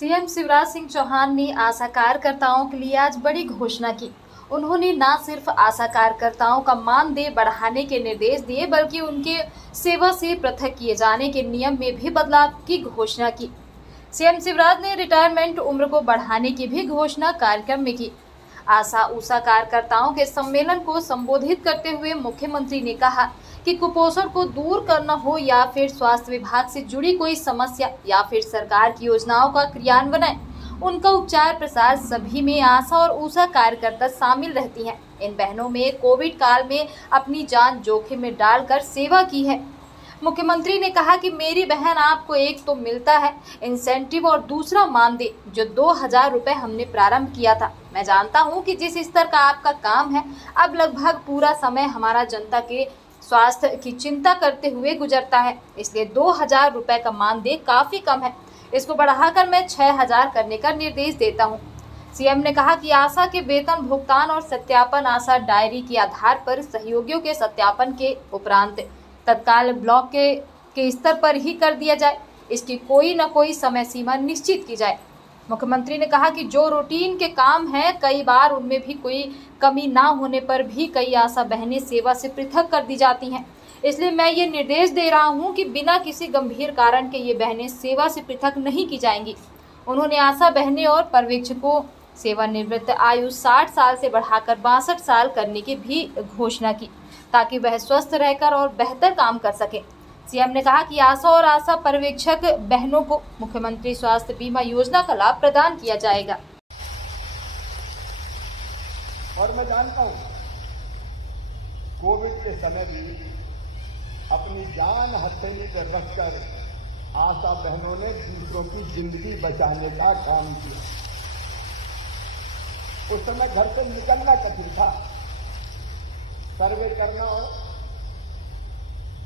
CM Shivraj Singh Chauhan ने आशा कार्यकर्ताओं के लिए आज बड़ी घोषणा की। उन्होंने न सिर्फ आशा कार्यकर्ताओं का मानदेय बढ़ाने के निर्देश दिए, बल्कि उनके सेवा से पृथक किए जाने के नियम में भी बदलाव की घोषणा की। सीएम शिवराज ने रिटायरमेंट उम्र को बढ़ाने की भी घोषणा कार्यक्रम में की। आशा उषा कार्यकर्ताओं के सम्मेलन को संबोधित करते हुए मुख्यमंत्री ने कहा कि कुपोषण को दूर करना हो या फिर स्वास्थ्य विभाग से जुड़ी कोई समस्या या फिर सरकार की योजनाओं का क्रियान्वयन, उनका उपचार प्रसार सभी में आशा और उषा कार्यकर्ता शामिल रहती हैं। इन बहनों में कोविड काल में अपनी जान जोखिम में डालकर सेवा की है। मुख्यमंत्री ने कहा कि मेरी बहन, आपको एक तो मिलता है इंसेंटिव और दूसरा मानदेय, जो 2000 रुपए हमने प्रारंभ किया था। मैं जानता हूं कि जिस स्तर का आपका काम है, अब लगभग पूरा समय हमारा जनता के स्वास्थ्य की चिंता करते हुए गुजरता है, इसलिए 2000 रुपए का मानदेय काफी कम है। इसको बढ़ाकर मैं 6000 करने का निर्देश देता हूं। सीएम ने कहा कि आशा के वेतन भुगतान और सत्यापन आशा डायरी के आधार पर सहयोगियों के सत्यापन के उपरांत तत्काल ब्लॉक के स्तर पर ही कर दिया जाए। इसकी कोई न कोई समय सीमा निश्चित की जाए। मुख्यमंत्री ने कहा कि जो रूटीन के काम हैं, कई बार उनमें भी कोई कमी ना होने पर भी कई आशा बहनें सेवा से पृथक कर दी जाती हैं। इसलिए मैं ये निर्देश दे रहा हूं कि बिना किसी गंभीर कारण के ये बहनें सेवा से पृथक नहीं की जाएंगी। उन्होंने आशा बहनें और पर्यवेक्षकों सेवानिवृत्त आयु 60 साल से बढ़ाकर 62 साल करने की भी घोषणा की, ताकि वह स्वस्थ रहकर और बेहतर काम कर सके। सीएम ने कहा कि आशा और आशा पर्यवेक्षक बहनों को मुख्यमंत्री स्वास्थ्य बीमा योजना का लाभ प्रदान किया जाएगा। और मैं जानता हूं कोविड के समय भी अपनी जान हथेली पर रखकर आशा बहनों ने दूसरों की जिंदगी बचाने का काम किया। उस समय घर से निकलना कठिन था। सर्वे करना हो,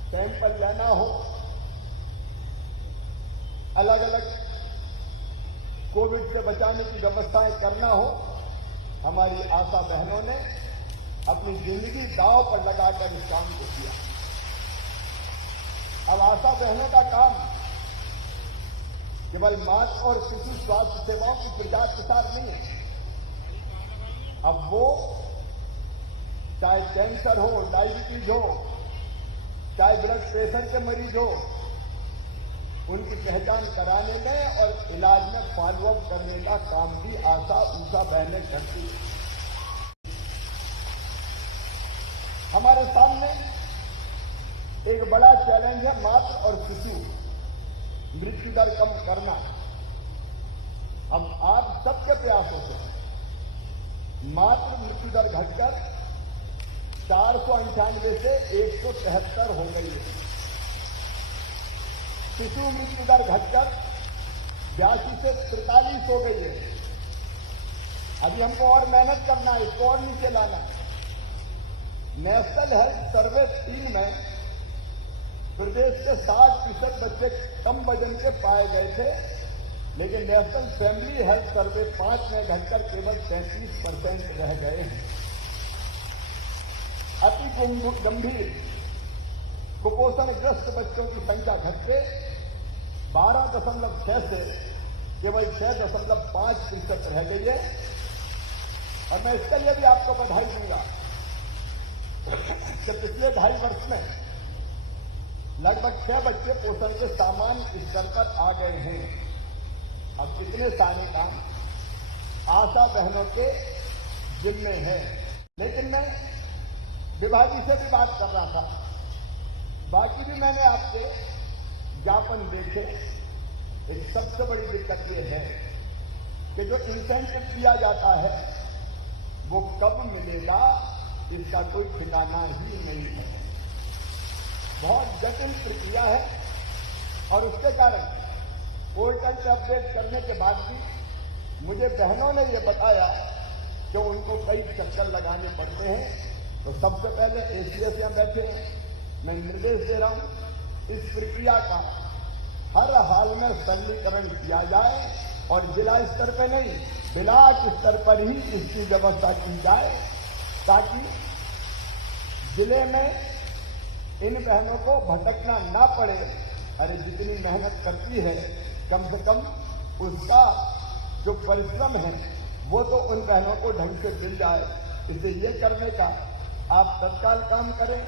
सैंपल लेना हो, अलग अलग कोविड से बचाने की व्यवस्थाएं करना हो, हमारी आशा बहनों ने अपनी जिंदगी दांव पर लगाकर इस काम को किया। अब आशा बहनों का काम केवल मातृ और शिशु स्वास्थ्य सेवाओं की प्रचार प्रसार नहीं है। अब वो चाहे कैंसर हो, डायबिटीज हो, चाहे ब्लड प्रेशर के मरीज हो, उनकी पहचान कराने में और इलाज में फॉलोअप करने का काम भी आशा उषा बहनें करती है। हमारे सामने एक बड़ा चैलेंज है मातृ और शिशु मृत्यु दर कम करना। अब आप सबके प्रयासों से मातृ मृत्यु दर घटकर 498 से 173 हो गई है। शिशु मृत्यु दर घटकर 82 से 43 हो गई है। अभी हमको और मेहनत करना है, इसको और नीचे लाना है। नेशनल हेल्थ सर्वे 3 में प्रदेश के 60% बच्चे कम वजन के पाए गए थे, लेकिन नेशनल फैमिली हेल्थ सर्वे 5 में घटकर केवल 33% रह गए हैं। अति गंभीर कुपोषणग्रस्त बच्चों की संख्या घटके 12.6 से केवल 6.5% रह गई है। और मैं इसके लिए भी आपको बधाई दूंगा कि पिछले 2.5 वर्ष में लगभग 6 बच्चे पोषण के सामान्य स्तर पर आ गए हैं। अब कितने सारे काम आशा बहनों के जिम्मे है। लेकिन मैं विभागी से भी बात कर रहा था, बाकी भी मैंने आपके ज्ञापन देखे। एक सबसे बड़ी दिक्कत यह है कि जो इंसेंटिव दिया जाता है वो कब मिलेगा, इसका कोई ठिकाना ही नहीं है। बहुत जटिल प्रक्रिया है और उसके कारण पोर्टल से अपडेट करने के बाद भी मुझे बहनों ने ये बताया कि उनको कई चक्कर लगाने पड़ते हैं। तो सबसे पहले एसीएस यहां बैठे हैं, मैं निर्देश दे रहा हूं इस प्रक्रिया का हर हाल में सरलीकरण किया जाए और जिला स्तर पर नहीं, ब्लॉक स्तर पर ही इसकी व्यवस्था की जाए, ताकि जिले में इन बहनों को भटकना ना पड़े। अरे जितनी मेहनत करती है, कम से कम उसका जो परिश्रम है वो तो उन बहनों को ढंग से मिल जाए, इसे ये करने का आप तत्काल काम करें।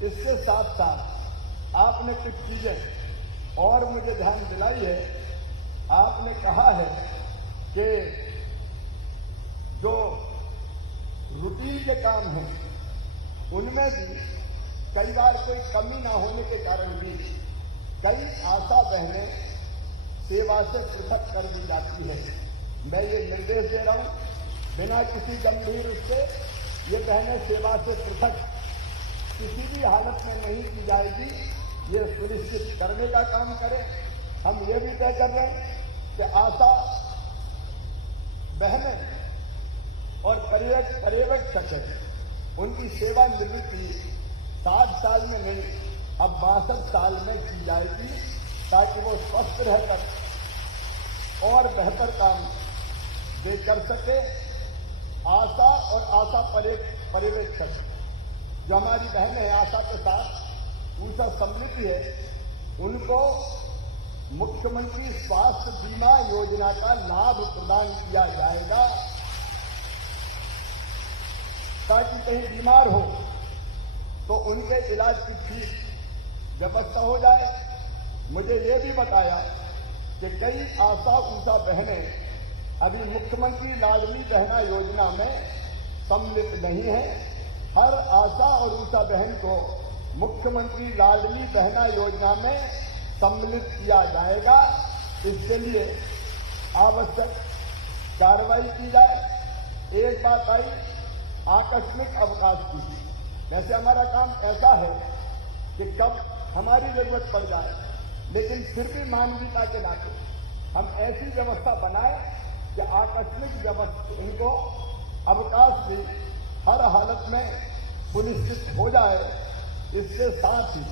इसके साथ साथ आपने कुछ चीजें और मुझे ध्यान दिलाई है। आपने कहा है कि जो रूटीन के काम हैं उनमें भी कई बार कोई कमी ना होने के कारण भी कई आशा बहनें सेवा से पृथक कर दी जाती है। मैं ये निर्देश दे रहा हूं, बिना किसी गंभीर उससे ये बहनें सेवा से पृथक किसी भी हालत में नहीं की जाएगी, ये सुनिश्चित करने का काम करें। हम ये भी तय कर रहे हैं कि आशा बहनें और पर्यवेक्षक उनकी सेवा निवृत्ति 60 साल में नहीं, अब 62 साल में की जाएगी, ताकि वो स्वस्थ रहकर और बेहतर काम दे कर सके। आशा और आशा पर्यवेक्षक जो हमारी बहनें हैं आशा के साथ उनका सम्मिलित है, उनको मुख्यमंत्री स्वास्थ्य बीमा योजना का लाभ प्रदान किया जाएगा, ताकि कहीं बीमार हो तो उनके इलाज की ठीक व्यवस्था हो जाए। मुझे ये भी बताया कि कई आशा ऊषा बहनें अभी मुख्यमंत्री लाडली बहना योजना में सम्मिलित नहीं है। हर आशा और ऊषा बहन को मुख्यमंत्री लाडली बहना योजना में सम्मिलित किया जाएगा। इसके लिए आवश्यक कार्रवाई की जाए। एक बात आई आकस्मिक अवकाश की। वैसे हमारा काम ऐसा है कि कब हमारी जरूरत पड़ जाए, लेकिन फिर भी मानवीयता के नाते हम ऐसी व्यवस्था बनाए कि आकस्मिक व्यवस्था इनको अवकाश भी हर हालत में सुनिश्चित हो जाए। इसके साथ ही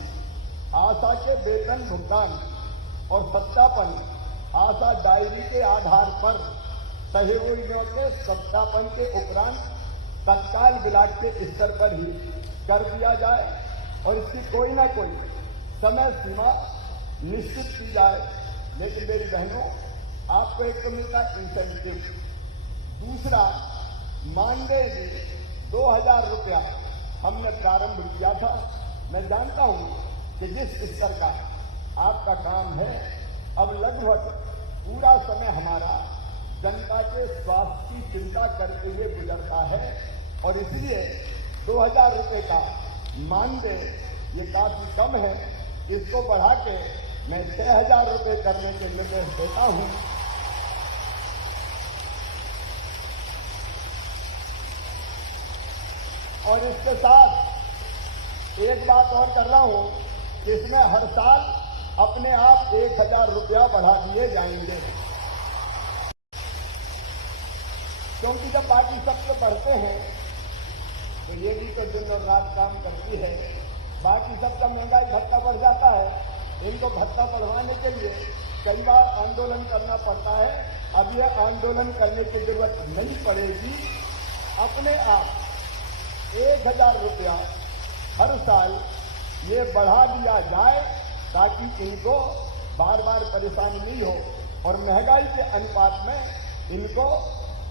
आशा के वेतन भुगतान और सत्यापन आशा डायरी के आधार पर सहयोगियों के सत्यापन के उपरांत तत्काल ब्लॉक के स्तर पर ही कर दिया जाए और इसकी कोई ना कोई समय सीमा निश्चित की जाए। लेकिन मेरी बहनों, आपको एक तो मिलता इंसेंटिव, दूसरा मानदेय भी 2000 रुपया हमने प्रारंभ किया था। मैं जानता हूं कि जिस स्तर का आपका काम है, अब लगभग पूरा समय हमारा जनता के स्वास्थ्य की चिंता करते हुए गुजरता है और इसलिए 2000 रुपये का मानदेय ये काफी कम है। इसको बढ़ा के मैं 6000 रुपये करने के निर्देश देता हूं। और इसके साथ एक बात और कर रहा हूं कि इसमें हर साल अपने आप 1000 रुपया बढ़ा दिए जाएंगे, क्योंकि जब बाकी सबसे बढ़ते हैं तो ये भी तो दिन और रात काम करती है। बाकी सबका महंगाई भत्ता बढ़ जाता है, इनको भत्ता बढ़वाने के लिए कई बार आंदोलन करना पड़ता है। अब यह आंदोलन करने की जरूरत नहीं पड़ेगी, अपने आप 1000 रुपया हर साल ये बढ़ा दिया जाए, ताकि इनको बार बार परेशानी नहीं हो और महंगाई के अनुपात में इनको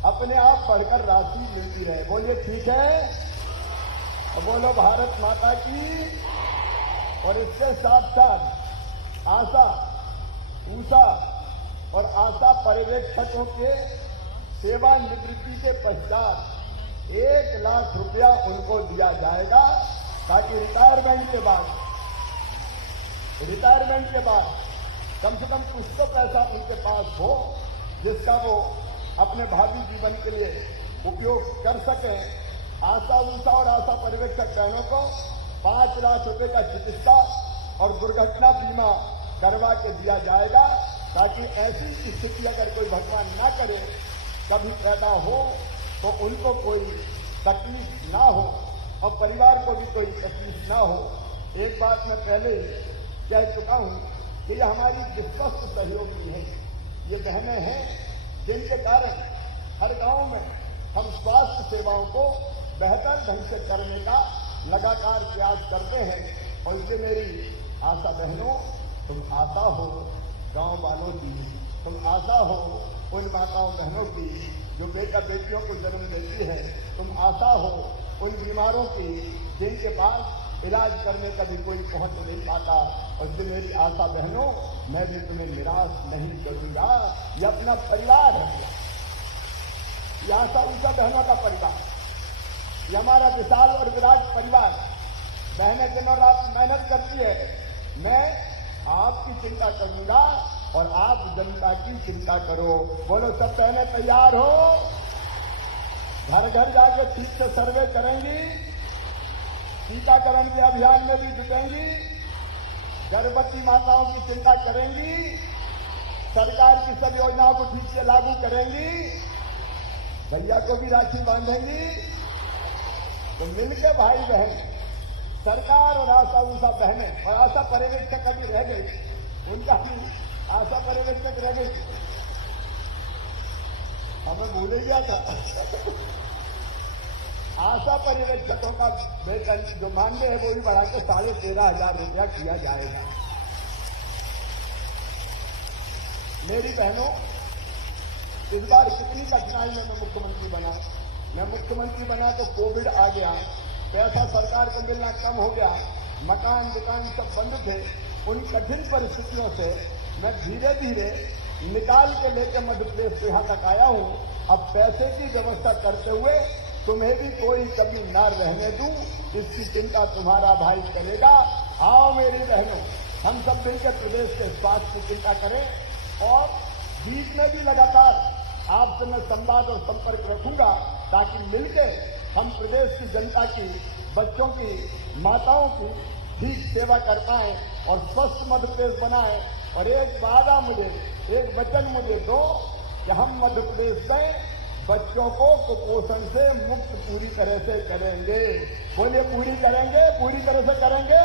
अपने आप बढ़कर राशि मिलती रहे। बोलिए ठीक है, और बोलो भारत माता की। और इसके साथ साथ आशा ऊषा और आशा पर्यवेक्षकों के सेवानिवृत्ति के पश्चात 1 लाख रुपया उनको दिया जाएगा, ताकि रिटायरमेंट के बाद कम से कम कुछ तो पैसा उनके पास हो, जिसका वो अपने भावी जीवन के लिए उपयोग कर सकें। आशा ऊषा और आशा पर्यवेक्षक बहनों को 5 लाख रुपए का चिकित्सा और दुर्घटना बीमा करवा के दिया जाएगा, ताकि ऐसी स्थिति अगर कोई भगवान ना करे कभी पैदा हो तो उनको कोई तकलीफ ना हो और परिवार को भी कोई तकलीफ ना हो। एक बात मैं पहले ही कह चुका हूं कि ये हमारी विश्वस्त सहयोगी है, ये बहनें हैं जिनके कारण हर गांव में हम स्वास्थ्य सेवाओं को बेहतर ढंग से करने का लगातार प्रयास करते हैं। और इसलिए मेरी आशा बहनों, तुम आशा हो गांव वालों की, तुम आशा हो उन माताओं बहनों की जो बेटा बेटियों को जन्म देती है, तुम आशा हो उन बीमारों की जिनके पास इलाज करने का भी कोई पहुंच नहीं पाता। और जो मेरी आशा बहनों, मैं भी तुम्हें निराश नहीं करूंगा। ये अपना परिवार है, ये आशा उषा बहनों का परिवार, ये हमारा विशाल और विराट परिवार। बहनें दिनों रात मेहनत करती है। मैं आपकी चिंता करूंगा और आप जनता की चिंता करो। बोलो सब बहनें तैयार हो? घर घर जाके ठीक से सर्वे करेंगी, टीकाकरण के अभियान में भी जुटेंगी, गर्भवती माताओं की चिंता करेंगी, सरकार की सब योजनाओं को ठीक से लागू करेंगी, भैया को भी राखी बांधेंगी। तो मिलके भाई बहन, सरकार और आशा उषा बहनें और आशा पर्यवेक्षक अभी रह गई, उनका भी आशा पर्यवेक्षक रह गई, हमें भूल ही गया था। आशा पर्यवेक्षकों का वेतन जो मानदेय है वो भी बढ़ा के 13,500 रुपया किया जाएगा। मेरी बहनों, इस बार कितनी कठिनाई में मैं मुख्यमंत्री बना। मैं मुख्यमंत्री बना तो कोविड आ गया, पैसा सरकार को मिलना कम हो गया, मकान दुकान सब बंद थे। उन कठिन परिस्थितियों से मैं धीरे धीरे निकाल के लेकर मध्य प्रदेश से यहां तक आया हूं। अब पैसे की व्यवस्था करते हुए तुम्हें भी कोई कभी न रहने दूं, इसकी चिंता तुम्हारा भाई करेगा। आओ मेरी बहनों, हम सब मिलकर प्रदेश के स्वास्थ्य की चिंता करें और बीच में भी लगातार आपसे मैं संवाद और संपर्क रखूंगा ताकि मिलकर हम प्रदेश की जनता की, बच्चों की, माताओं की ठीक सेवा कर पाए और स्वस्थ मध्य प्रदेश बनाए। और एक वादा मुझे, एक वचन मुझे दो कि हम मध्य प्रदेश में बच्चों को कुपोषण से मुक्त पूरी तरह से करेंगे। बोलिए पूरी करेंगे, पूरी तरह से करेंगे।